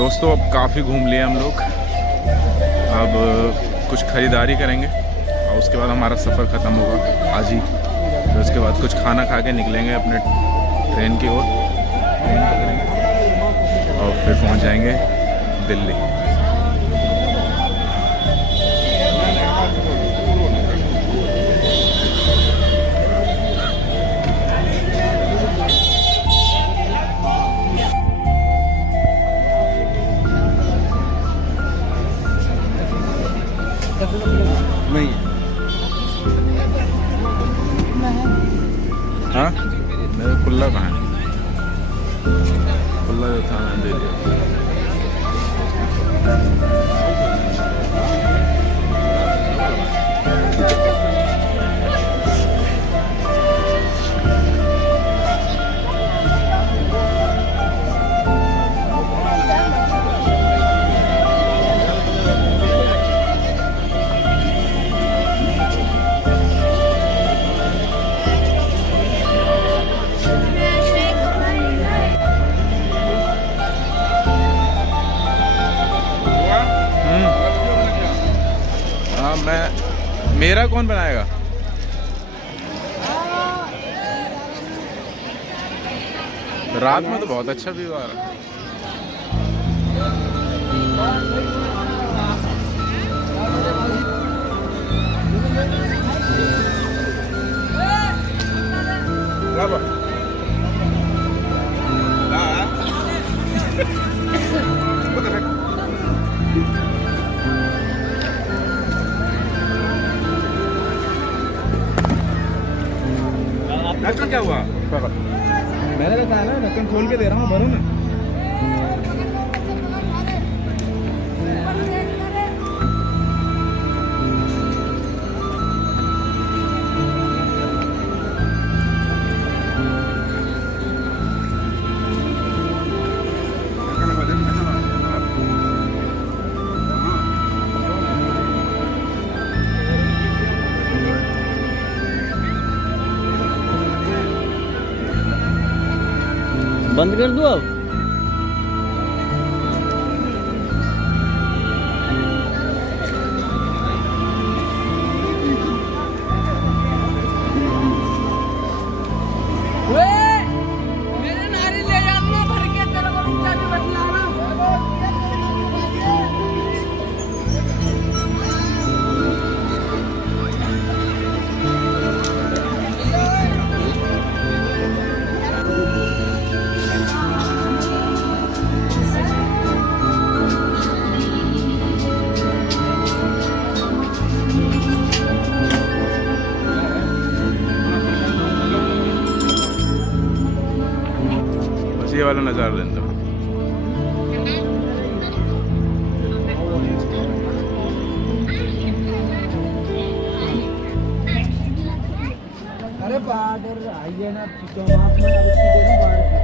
दोस्तों अब काफ़ी घूम लिए हम लोग, अब कुछ ख़रीदारी करेंगे और उसके बाद हमारा सफ़र ख़त्म होगा आज ही। फिर उसके बाद कुछ खाना खा के निकलेंगे अपने ट्रेन की ओर, ट्रेन पकड़ेंगे और फिर पहुंच जाएंगे दिल्ली। नहीं हाँ, मेरा खुला कहाँ है? खुला जो था मैंने दे दिया। मेरा कौन बनाएगा? रात में तो बहुत अच्छा व्यू आ रहा है। ढक्कन क्या हुआ? मैंने बताया ना, ढक्कन खोल के दे रहा हूँ, भरो ना। बंद कर दूँ अब? मेरे नारी ले जाना भर के तेरे को रुक जाके बैठना। ये वाला नज़ारा लेने दो। अरे बाहर आइए ना, तो आप